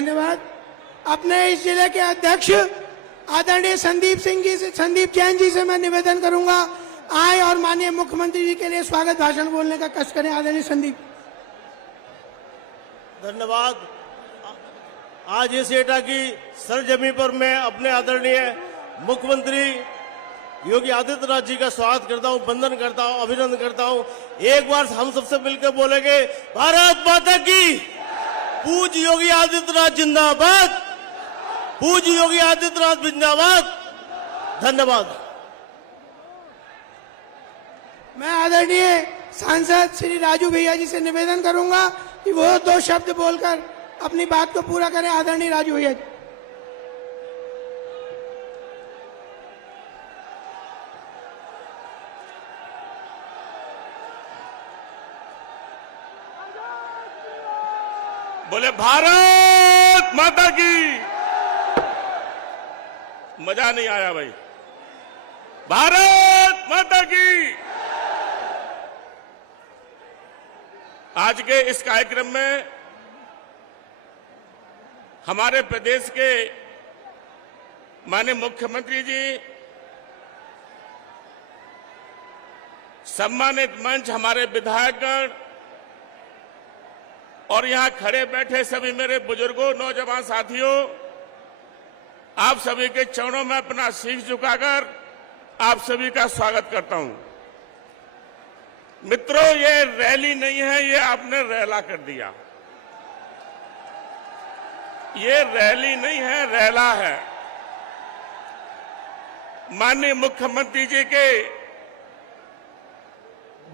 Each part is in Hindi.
धन्यवाद। अपने इस जिले के अध्यक्ष आदरणीय संदीप जैन जी से मैं निवेदन करूंगा, आए और माननीय मुख्यमंत्री जी के लिए स्वागत भाषण बोलने का कष्ट करें। आदरणीय संदीप। धन्यवाद। आज इस एटा की सरजमी पर मैं अपने आदरणीय मुख्यमंत्री योगी आदित्यनाथ जी का स्वागत करता हूं, वंदन करता हूं, अभिनंदन करता हूं। एक बार हम सबसे मिलकर बोलेंगे, भारत माता की। पूज्य योगी आदित्यनाथ जिंदाबाद, पूज्य योगी आदित्यनाथ जिंदाबाद। धन्यवाद। मैं आदरणीय सांसद श्री राजू भैया जी से निवेदन करूंगा कि वो 2 शब्द बोलकर अपनी बात को पूरा करें। आदरणीय राजू भैया जी। बोले भारत माता की। मजा नहीं आया भाई। भारत माता की। आज के इस कार्यक्रम में हमारे प्रदेश के माननीय मुख्यमंत्री जी, सम्मानित मंच, हमारे विधायकगण और यहां खड़े बैठे सभी मेरे बुजुर्गों, नौजवान साथियों, आप सभी के चरणों में अपना शीश झुकाकर आप सभी का स्वागत करता हूं। मित्रों, ये रैली नहीं है, ये आपने रैला कर दिया। ये रैली नहीं है, रैला है। माननीय मुख्यमंत्री जी के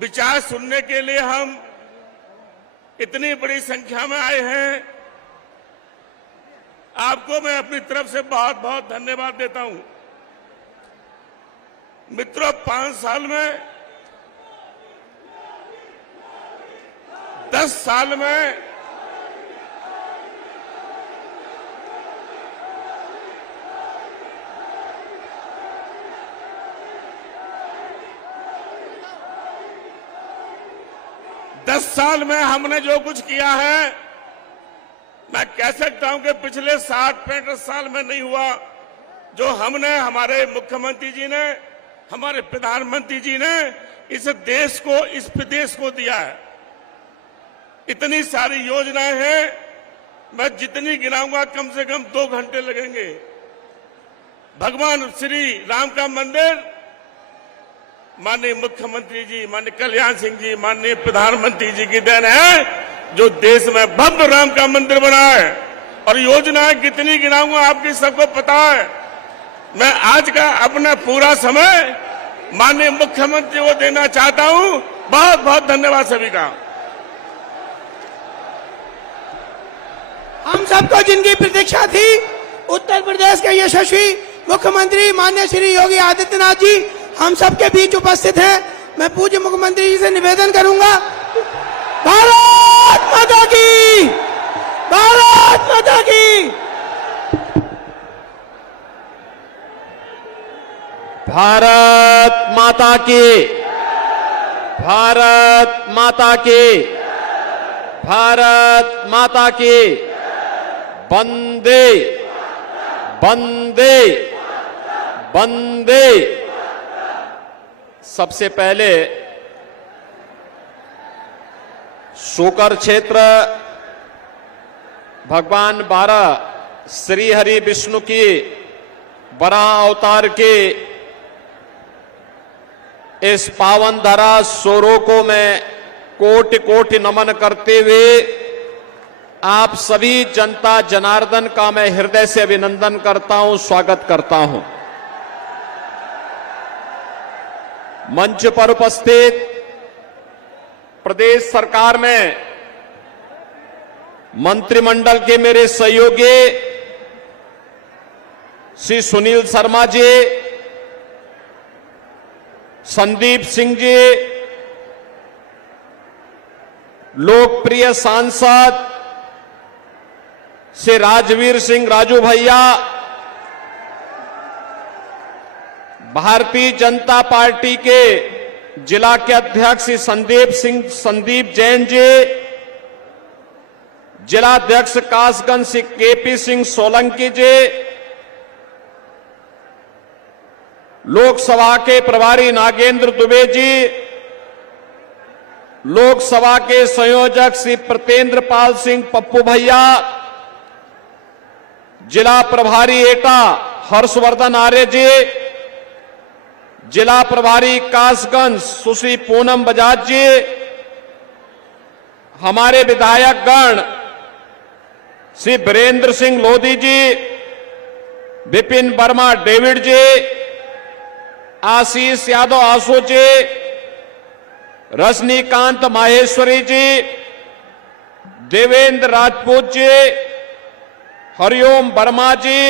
विचार सुनने के लिए हम इतनी बड़ी संख्या में आए हैं। आपको मैं अपनी तरफ से बहुत बहुत धन्यवाद देता हूं। मित्रों, 5 साल में, 10 साल में हमने जो कुछ किया है, मैं कह सकता हूं कि पिछले 60-65 साल में नहीं हुआ जो हमने, हमारे मुख्यमंत्री जी ने, हमारे प्रधानमंत्री जी ने इस देश को, इस प्रदेश को दिया है। इतनी सारी योजनाएं हैं, मैं जितनी गिनाऊंगा कम से कम 2 घंटे लगेंगे। भगवान श्री राम का मंदिर माननीय मुख्यमंत्री जी, माननीय कल्याण सिंह जी, माननीय प्रधानमंत्री जी की देन है जो देश में भव्य राम का मंदिर बना है। और योजनाएं कितनी गिनाऊंगा आपकी सबको पता है। मैं आज का अपना पूरा समय माननीय मुख्यमंत्री को देना चाहता हूं। बहुत बहुत धन्यवाद सभी का। हम सबको जिनकी प्रतीक्षा थी, उत्तर प्रदेश के यशस्वी मुख्यमंत्री माननीय श्री योगी आदित्यनाथ जी हम सबके बीच उपस्थित हैं। मैं पूज्य मुख्यमंत्री जी से निवेदन करूंगा, भारत माता की, भारत माता की। भारत माता की, भारत माता की, भारत माता की। वंदे वंदे वंदे। सबसे पहले शोकर क्षेत्र भगवान 12 श्री हरि विष्णु की वराह अवतार के इस पावन धरा सोरो को मैं कोटि कोटि नमन करते हुए आप सभी जनता जनार्दन का मैं हृदय से अभिनंदन करता हूं, स्वागत करता हूं। मंच पर उपस्थित प्रदेश सरकार में मंत्रिमंडल के मेरे सहयोगी श्री सुनील शर्मा जी, संदीप सिंह जी, लोकप्रिय सांसद श्री राजवीर सिंह राजू भैया, भारतीय जनता पार्टी के जिला के अध्यक्ष श्री संदीप जैन जी, जिलाध्यक्ष कासगंज श्री केपी सिंह सोलंकी जी, लोकसभा के प्रभारी नागेंद्र दुबे जी, लोकसभा के संयोजक श्री प्रतेंद्र पाल सिंह पप्पू भैया, जिला प्रभारी एटा हर्षवर्धन आर्य जी, जिला प्रभारी कासगंज सुश्री पूनम बजाज जी, हमारे विधायक गण श्री वीरेंद्र सिंह लोधी जी, विपिन वर्मा डेविड जी, आशीष यादव आसू जी, रजनीकांत माहेश्वरी जी, देवेंद्र राजपूत जी, हरिओम वर्मा जी,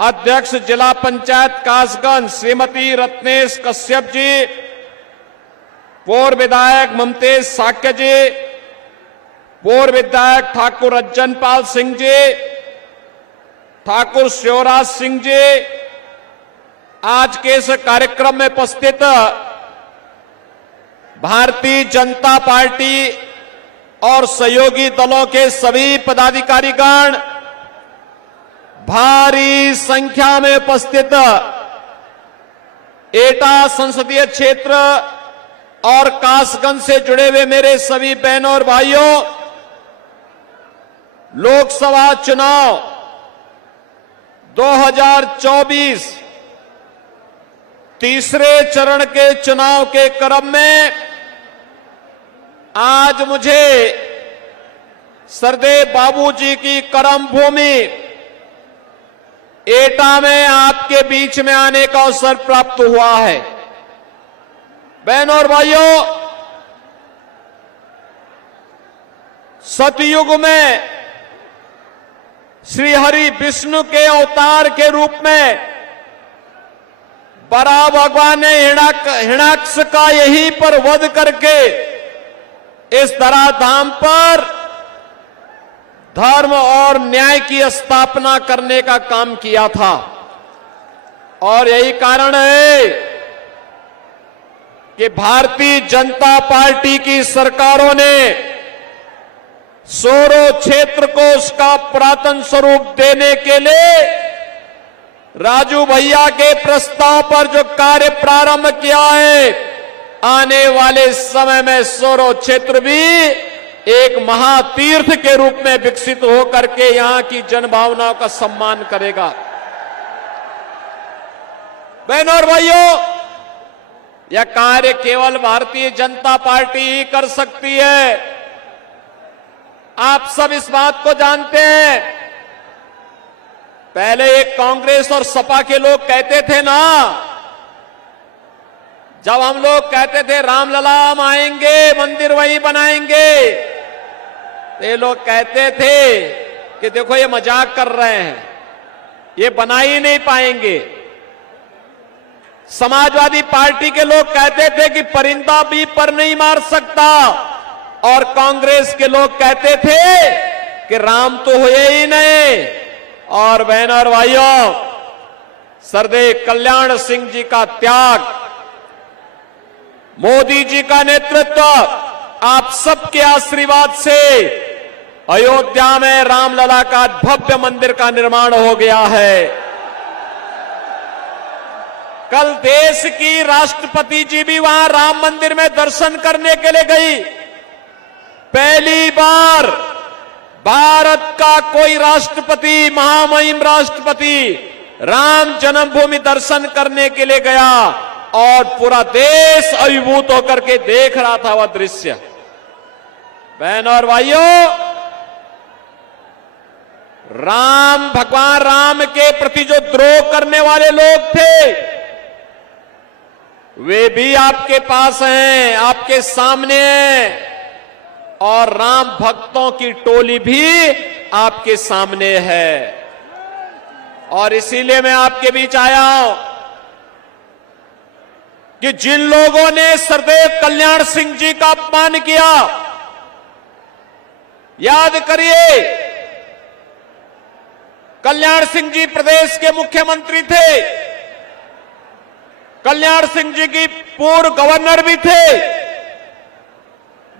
अध्यक्ष जिला पंचायत कासगंज श्रीमती रत्नेश कश्यप जी, पूर्व विधायक ममतेज साक्य जी, पूर्व विधायक ठाकुर रज्जन पाल सिंह जी, ठाकुर शिवराज सिंह जी, आज के इस कार्यक्रम में उपस्थित भारतीय जनता पार्टी और सहयोगी दलों के सभी पदाधिकारीगण, भारी संख्या में उपस्थित एटा संसदीय क्षेत्र और कासगंज से जुड़े हुए मेरे सभी बहनों और भाइयों, लोकसभा चुनाव 2024 तीसरे चरण के चुनाव के क्रम में आज मुझे सरदेव बाबूजी की कर्म भूमि एटा में आपके बीच में आने का अवसर प्राप्त हुआ है। बहनों और भाइयों, सतयुग में श्री हरि विष्णु के अवतार के रूप में बरा भगवान ने हिरण्याक्ष का यहीं पर वध करके इस धराधाम पर धर्म और न्याय की स्थापना करने का काम किया था। और यही कारण है कि भारतीय जनता पार्टी की सरकारों ने सोरो क्षेत्र को उसका पुरातन स्वरूप देने के लिए राजू भैया के प्रस्ताव पर जो कार्य प्रारंभ किया है, आने वाले समय में सोरो क्षेत्र भी एक महातीर्थ के रूप में विकसित होकर के यहां की जनभावनाओं का सम्मान करेगा। बहनों और भाइयों, यह कार्य केवल भारतीय जनता पार्टी ही कर सकती है। आप सब इस बात को जानते हैं। पहले एक कांग्रेस और सपा के लोग कहते थे ना, जब हम लोग कहते थे रामलला हम आएंगे, मंदिर वहीं बनाएंगे, ये लोग कहते थे कि देखो ये मजाक कर रहे हैं, ये बना ही नहीं पाएंगे। समाजवादी पार्टी के लोग कहते थे कि परिंदा भी पर नहीं मार सकता, और कांग्रेस के लोग कहते थे कि राम तो हुए ही नहीं। और बहनों और भाइयों, सरदेव कल्याण सिंह जी का त्याग, मोदी जी का नेतृत्व, आप सबके आशीर्वाद से अयोध्या में रामलला का भव्य मंदिर का निर्माण हो गया है। कल देश की राष्ट्रपति जी भी वहां राम मंदिर में दर्शन करने के लिए गई। पहली बार भारत का कोई राष्ट्रपति, महामहिम राष्ट्रपति, राम जन्मभूमि दर्शन करने के लिए गया और पूरा देश अभिभूत होकर के देख रहा था वह दृश्य। बहनों और भाइयों, राम, भगवान राम के प्रति जो द्रोह करने वाले लोग थे, वे भी आपके पास हैं, आपके सामने हैं, और राम भक्तों की टोली भी आपके सामने है। और इसीलिए मैं आपके बीच आया हूं कि जिन लोगों ने सरदेव कल्याण सिंह जी का अपमान किया, याद करिए, कल्याण सिंह जी प्रदेश के मुख्यमंत्री थे, कल्याण सिंह जी की पूर्व गवर्नर भी थे।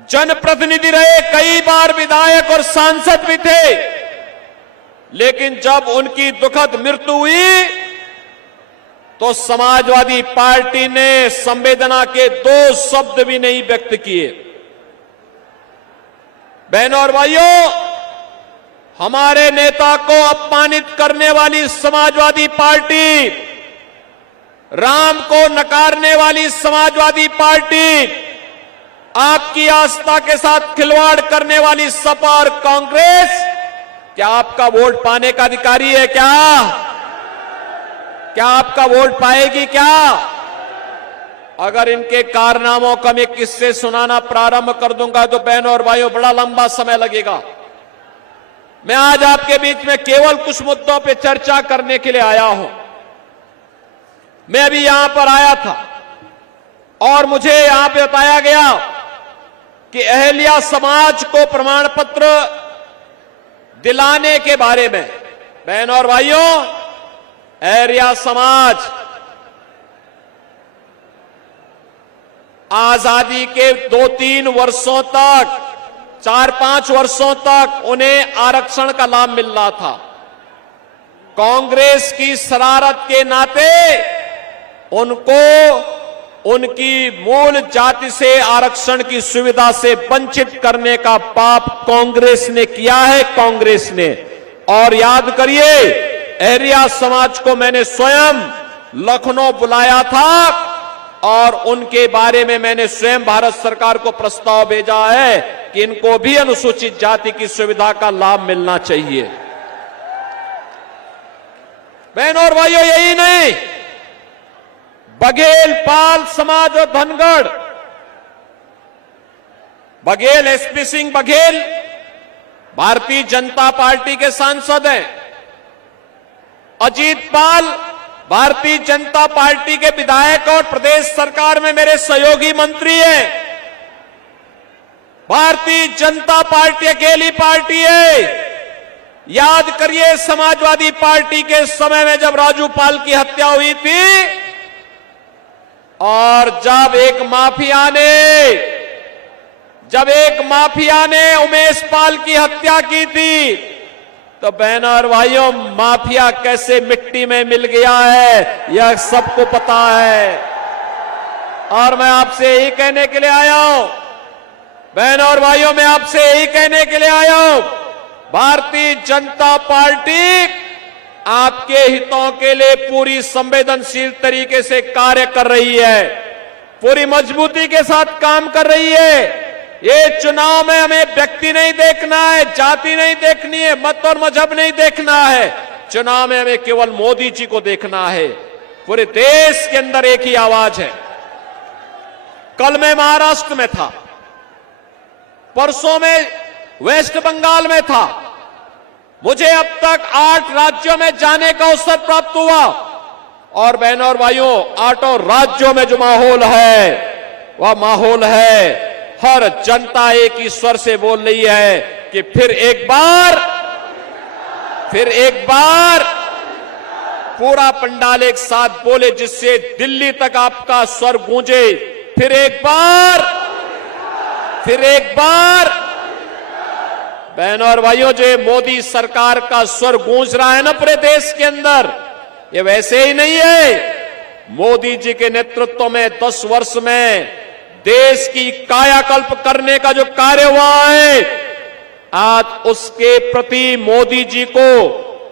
जनप्रतिनिधि रहे, कई बार विधायक और सांसद भी थे, लेकिन जब उनकी दुखद मृत्यु हुई तो समाजवादी पार्टी ने संवेदना के 2 शब्द भी नहीं व्यक्त किए। बहनों और भाइयों, हमारे नेता को अपमानित करने वाली समाजवादी पार्टी, राम को नकारने वाली समाजवादी पार्टी, आपकी आस्था के साथ खिलवाड़ करने वाली सपा और कांग्रेस क्या आपका वोट पाने का अधिकारी है? क्या आपका वोट पाएगी? क्या अगर इनके कारनामों का मैं किस्से सुनाना प्रारंभ कर दूंगा तो बहनों और भाइयों बड़ा लंबा समय लगेगा। मैं आज आपके बीच में केवल कुछ मुद्दों पे चर्चा करने के लिए आया हूं। मैं अभी यहां पर आया था और मुझे यहां पे बताया गया कि अहल्या समाज को प्रमाण पत्र दिलाने के बारे में। बहनों और भाइयों, अहल्या समाज आजादी के 2-3 वर्षों तक, 4-5 वर्षों तक उन्हें आरक्षण का लाभ मिल रहा था। कांग्रेस की शरारत के नाते उनको उनकी मूल जाति से आरक्षण की सुविधा से वंचित करने का पाप कांग्रेस ने किया है, कांग्रेस ने। और याद करिए, अहल्या समाज को मैंने स्वयं लखनऊ बुलाया था और उनके बारे में मैंने स्वयं भारत सरकार को प्रस्ताव भेजा है कि इनको भी अनुसूचित जाति की सुविधा का लाभ मिलना चाहिए। बहनों और भाइयों, यही नहीं, बघेल पाल समाज और धनगढ़, बघेल एसपी सिंह बघेल भारतीय जनता पार्टी के सांसद हैं। अजीत पाल भारतीय जनता पार्टी के विधायक और प्रदेश सरकार में मेरे सहयोगी मंत्री हैं। भारतीय जनता पार्टी अकेली पार्टी है। याद करिए, समाजवादी पार्टी के समय में जब राजू पाल की हत्या हुई थी और जब एक माफिया ने उमेश पाल की हत्या की थी, तो बहनों और भाइयों, माफिया कैसे मिट्टी में मिल गया है यह सबको पता है। और मैं आपसे यही कहने के लिए आया हूं, बहनों और भाइयों, मैं आपसे यही कहने के लिए आया हूं, भारतीय जनता पार्टी आपके हितों के लिए पूरी संवेदनशील तरीके से कार्य कर रही है, पूरी मजबूती के साथ काम कर रही है। ये चुनाव में हमें व्यक्ति नहीं देखना है, जाति नहीं देखनी है, मत और मजहब नहीं देखना है। चुनाव में हमें केवल मोदी जी को देखना है। पूरे देश के अंदर एक ही आवाज है। कल मैं महाराष्ट्र में था, परसों में वेस्ट बंगाल में था। मुझे अब तक 8 राज्यों में जाने का अवसर प्राप्त हुआ और बहनों और भाइयों, 8 राज्यों में जो माहौल है वह माहौल है, हर जनता एक ही स्वर से बोल रही है कि फिर एक बार पूरा पंडाल एक साथ बोले, जिससे दिल्ली तक आपका स्वर गूंजे। फिर एक बार बहनों और भाइयों, जो मोदी सरकार का स्वर गूंज रहा है ना पूरे देश के अंदर, ये वैसे ही नहीं है। मोदी जी के नेतृत्व में 10 वर्ष में देश की कायाकल्प करने का जो कार्य हुआ है, आज उसके प्रति मोदी जी को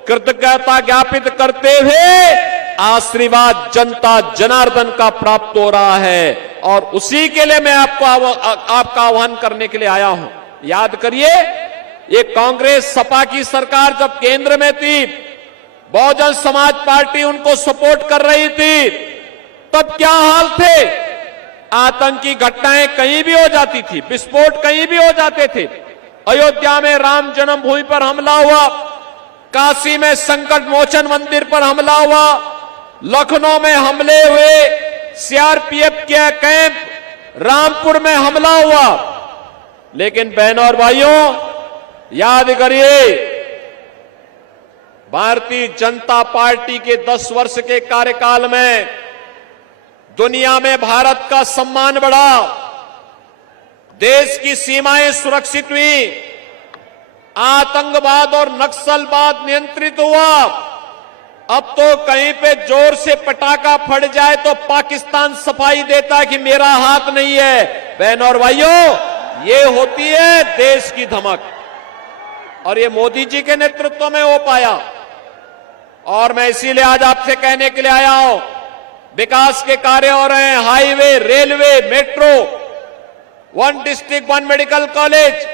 कृतज्ञता ज्ञापित करते हुए आशीर्वाद जनता जनार्दन का प्राप्त हो रहा है। और उसी के लिए मैं आपका आह्वान करने के लिए आया हूं। याद करिए, ये कांग्रेस सपा की सरकार जब केंद्र में थी, बहुजन समाज पार्टी उनको सपोर्ट कर रही थी, तब क्या हाल थे? आतंकी घटनाएं कहीं भी हो जाती थी, विस्फोट कहीं भी हो जाते थे। अयोध्या में राम जन्मभूमि पर हमला हुआ, काशी में संकट मोचन मंदिर पर हमला हुआ, लखनऊ में हमले हुए, सीआरपीएफ के कैंप रामपुर में हमला हुआ। लेकिन बहनों और भाइयों, याद करिए, भारतीय जनता पार्टी के 10 वर्ष के कार्यकाल में दुनिया में भारत का सम्मान बढ़ा, देश की सीमाएं सुरक्षित हुई, आतंकवाद और नक्सलवाद नियंत्रित हुआ। अब तो कहीं पे जोर से पटाखा फट जाए तो पाकिस्तान सफाई देता है कि मेरा हाथ नहीं है। बहनों और भाइयों, ये होती है देश की धमक, और ये मोदी जी के नेतृत्व में हो पाया। और मैं इसीलिए आज आपसे कहने के लिए आया हूं, विकास के कार्य हो रहे हैं, highway, railway, metro, 1 district 1 medical college,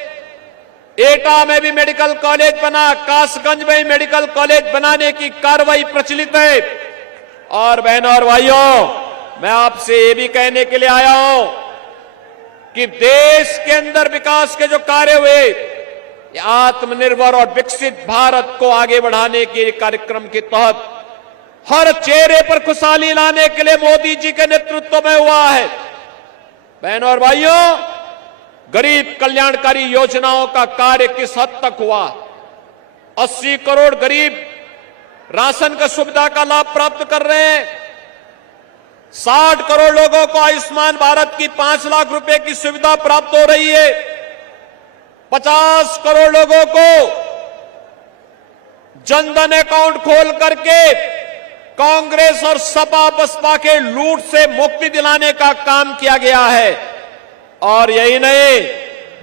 एटा में भी मेडिकल कॉलेज बना, कासगंज में भी मेडिकल कॉलेज बनाने की कार्रवाई प्रचलित है। और बहनों और भाइयों, मैं आपसे ये भी कहने के लिए आया हूं कि देश के अंदर विकास के जो कार्य हुए, ये आत्मनिर्भर और विकसित भारत को आगे बढ़ाने के कार्यक्रम के तहत हर चेहरे पर खुशहाली लाने के लिए मोदी जी के नेतृत्व में हुआ है। बहनों और भाइयों, गरीब कल्याणकारी योजनाओं का कार्य किस हद तक हुआ? 80 करोड़ गरीब राशन की सुविधा का लाभ प्राप्त कर रहे हैं। 60 करोड़ लोगों को आयुष्मान भारत की 5 लाख रुपए की सुविधा प्राप्त हो रही है। 50 करोड़ लोगों को जनधन अकाउंट खोल करके कांग्रेस और सपा बसपा के लूट से मुक्ति दिलाने का काम किया गया है। और यही नहीं,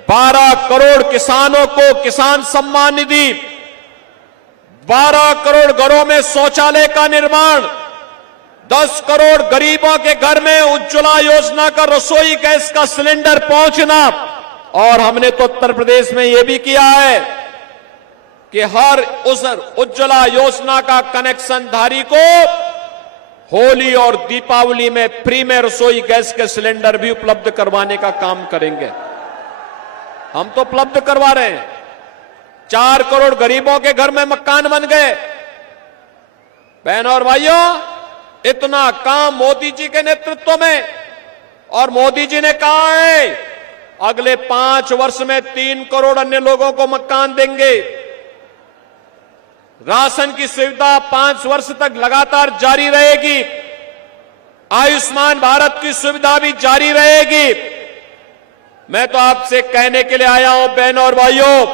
12 करोड़ किसानों को किसान सम्मान निधि, 12 करोड़ घरों में शौचालय का निर्माण, 10 करोड़ गरीबों के घर में उज्ज्वला योजना का रसोई गैस का सिलेंडर पहुंचना। और हमने तो उत्तर प्रदेश में यह भी किया है कि हर उस उज्ज्वला योजना का कनेक्शन धारी को होली और दीपावली में फ्री में रसोई गैस के सिलेंडर भी उपलब्ध करवाने का काम करेंगे। हम तो उपलब्ध करवा रहे हैं। 4 करोड़ गरीबों के घर में मकान बन गए। बहनों और भाइयों, इतना काम मोदी जी के नेतृत्व में। और मोदी जी ने कहा है अगले 5 वर्ष में 3 करोड़ अन्य लोगों को मकान देंगे। राशन की सुविधा 5 वर्ष तक लगातार जारी रहेगी। आयुष्मान भारत की सुविधा भी जारी रहेगी। मैं तो आपसे कहने के लिए आया हूं, बहनों और भाइयों,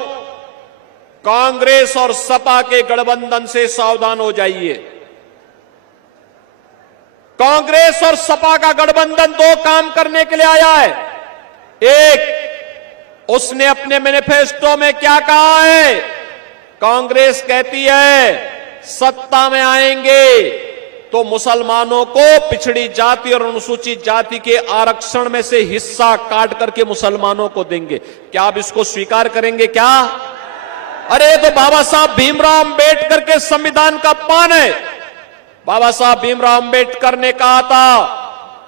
कांग्रेस और सपा के गठबंधन से सावधान हो जाइए। कांग्रेस और सपा का गठबंधन 2 काम करने के लिए आया है। एक, उसने अपने मैनिफेस्टो में क्या कहा है? कांग्रेस कहती है सत्ता में आएंगे तो मुसलमानों को पिछड़ी जाति और अनुसूचित जाति के आरक्षण में से हिस्सा काट करके मुसलमानों को देंगे। क्या आप इसको स्वीकार करेंगे क्या? अरे तो बाबा साहब भीमराव अंबेडकर के संविधान का पान है। बाबा साहब भीमराव अंबेडकर ने कहा था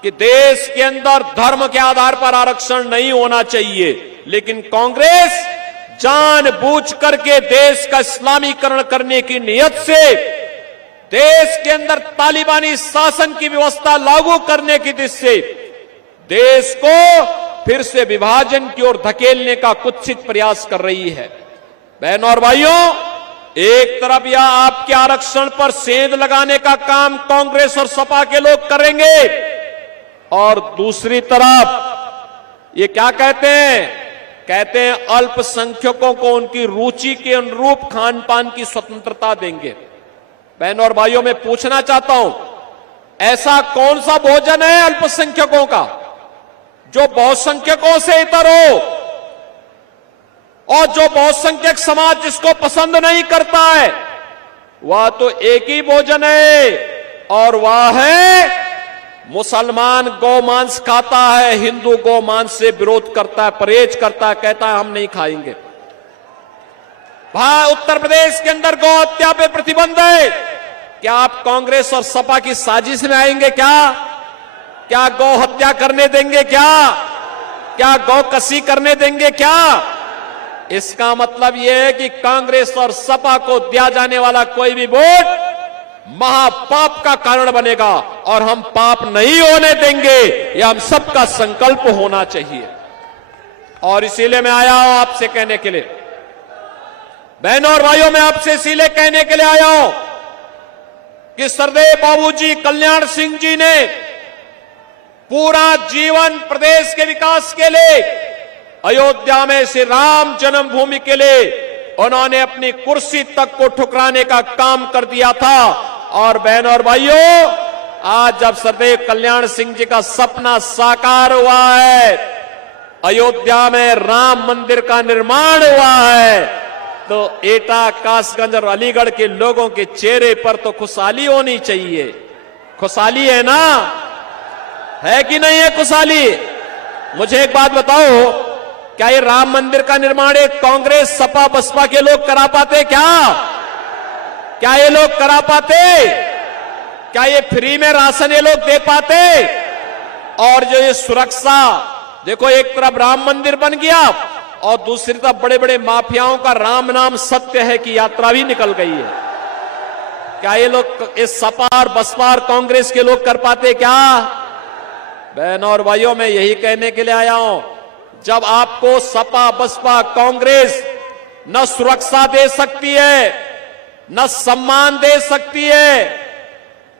कि देश के अंदर धर्म के आधार पर आरक्षण नहीं होना चाहिए, लेकिन कांग्रेस जानबूझ करके देश का इस्लामीकरण करने की नियत से देश के अंदर तालिबानी शासन की व्यवस्था लागू करने की दिशा से देश को फिर से विभाजन की ओर धकेलने का कुत्सित प्रयास कर रही है। बहनों और भाइयों, एक तरफ यह आपके आरक्षण पर सेंध लगाने का काम कांग्रेस और सपा के लोग करेंगे, और दूसरी तरफ ये क्या कहते हैं? कहते हैं अल्पसंख्यकों को उनकी रुचि के अनुरूप खान पान की स्वतंत्रता देंगे। बहनों और भाइयों, मैं पूछना चाहता हूं, ऐसा कौन सा भोजन है अल्पसंख्यकों का जो बहुसंख्यकों से इतर हो, और जो बहुसंख्यक समाज जिसको पसंद नहीं करता है? वह तो एक ही भोजन है, और वह है मुसलमान गौमांस खाता है, हिंदू गौमांस से विरोध करता है, परहेज करता है, कहता है हम नहीं खाएंगे। वहां उत्तर प्रदेश के अंदर गौ हत्या पे प्रतिबंध है। क्या आप कांग्रेस और सपा की साजिश में आएंगे क्या? क्या गौ हत्या करने देंगे क्या? क्या गौ कसी करने देंगे क्या? इसका मतलब यह है कि कांग्रेस और सपा को दिया जाने वाला कोई भी वोट महापाप का कारण बनेगा, और हम पाप नहीं होने देंगे। यह हम सबका संकल्प होना चाहिए। और इसीलिए मैं आया हूं आपसे कहने के लिए, बहनों और भाइयों, मैं आपसे इसीलिए कहने के लिए आया हूं कि सरदेव बाबूजी कल्याण सिंह जी ने पूरा जीवन प्रदेश के विकास के लिए अयोध्या में श्री राम जन्मभूमि के लिए उन्होंने अपनी कुर्सी तक को ठुकराने का काम कर दिया था। और बहनों और भाइयों, आज जब सरदेव कल्याण सिंह जी का सपना साकार हुआ है, अयोध्या में राम मंदिर का निर्माण हुआ है, तो एटा, कासगंज और अलीगढ़ के लोगों के चेहरे पर तो खुशहाली होनी चाहिए। खुशहाली है ना? है कि नहीं है खुशहाली? मुझे एक बात बताओ, क्या ये राम मंदिर का निर्माण एक कांग्रेस, सपा, बसपा के लोग करा पाते? क्या ये लोग करा पाते? क्या ये फ्री में राशन ये लोग दे पाते? और जो ये सुरक्षा, देखो एक तरफ राम मंदिर बन गया और दूसरी तरफ बड़े बड़े माफियाओं का राम नाम सत्य है की यात्रा भी निकल गई है। क्या ये लोग, इस सपा और बसपा और कांग्रेस के लोग कर पाते क्या? बहनों और भाइयों, मैं यही कहने के लिए आया हूं, जब आपको सपा, बसपा, कांग्रेस न सुरक्षा दे सकती है, न सम्मान दे सकती है,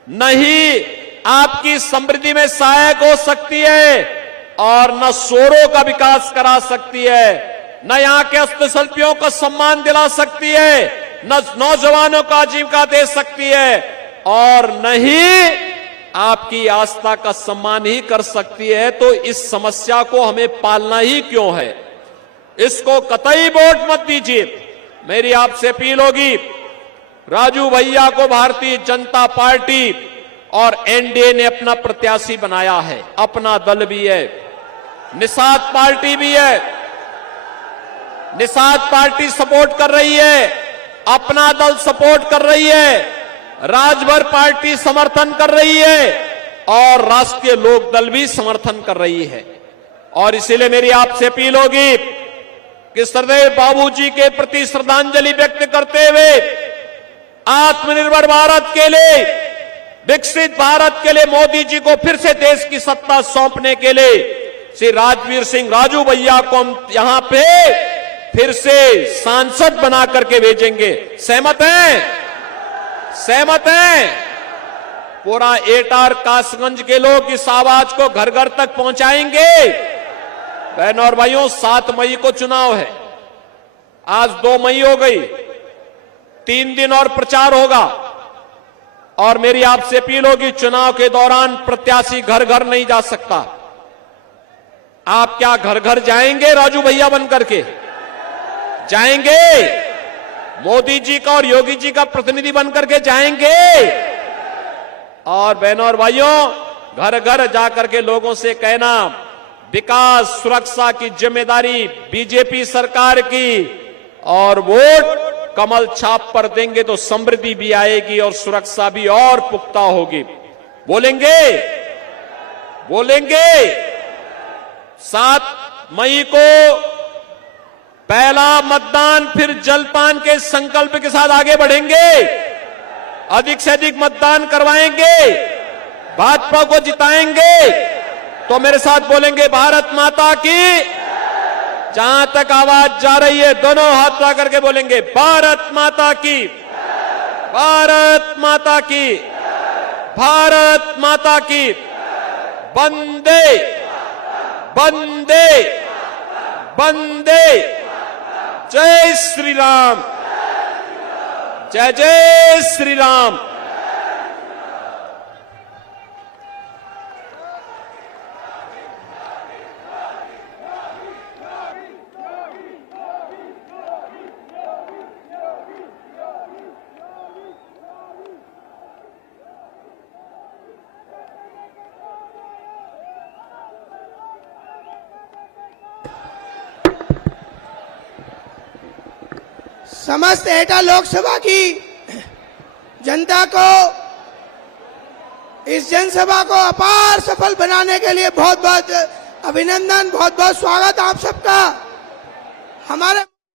न ही आपकी समृद्धि में सहायक हो सकती है, और न शोरों का विकास करा सकती है, न यहां के हस्तशिल्पियों को सम्मान दिला सकती है, न नौजवानों को आजीविका दे सकती है, और न ही आपकी आस्था का सम्मान ही कर सकती है, तो इस समस्या को हमें पालना ही क्यों है? इसको कतई वोट मत दीजिए। मेरी आपसे अपील होगी, राजू भैया को भारतीय जनता पार्टी और एनडीए ने अपना प्रत्याशी बनाया है, अपना दल भी है, निषाद पार्टी भी है, निषाद पार्टी सपोर्ट कर रही है, अपना दल सपोर्ट कर रही है, राजभर पार्टी समर्थन कर रही है, और राष्ट्रीय लोक दल भी समर्थन कर रही है। और इसीलिए मेरी आपसे अपील होगी कि सरदेव बाबूजी के प्रति श्रद्धांजलि व्यक्त करते हुए आत्मनिर्भर भारत के लिए, विकसित भारत के लिए मोदी जी को फिर से देश की सत्ता सौंपने के लिए श्री राजवीर सिंह राजू भैया को हम यहां पे फिर से सांसद बना करके भेजेंगे। सहमत हैं? सहमत हैं? पूरा एटा और कासगंज के लोग इस आवाज को घर घर तक पहुंचाएंगे। बहनों और भाइयों, 7 मई को चुनाव है, आज 2 मई हो गई, 3 दिन और प्रचार होगा। और मेरी आपसे अपील होगी, चुनाव के दौरान प्रत्याशी घर घर नहीं जा सकता। आप क्या घर घर जाएंगे राजू भैया बन करके? जाएंगे? मोदी जी का और योगी जी का प्रतिनिधि बन करके जाएंगे? और बहनों और भाइयों, घर घर जाकर के लोगों से कहना, विकास सुरक्षा की जिम्मेदारी बीजेपी सरकार की, और वोट कमल छाप पर देंगे तो समृद्धि भी आएगी और सुरक्षा भी और पुख्ता होगी। बोलेंगे? बोलेंगे? 7 मई को पहला मतदान, फिर जलपान के संकल्प के साथ आगे बढ़ेंगे, अधिक से अधिक मतदान करवाएंगे, भाजपा को जिताएंगे। तो मेरे साथ बोलेंगे, भारत माता की। जहां तक आवाज जा रही है, दोनों हाथ ला करके बोलेंगे, भारत माता की, भारत माता की, भारत माता की। वंदे वंदे वंदे। जय श्री राम, जय जय श्री राम। समस्त एटा लोकसभा की जनता को इस जनसभा को अपार सफल बनाने के लिए बहुत बहुत अभिनंदन, बहुत बहुत स्वागत आप सबका। हमारे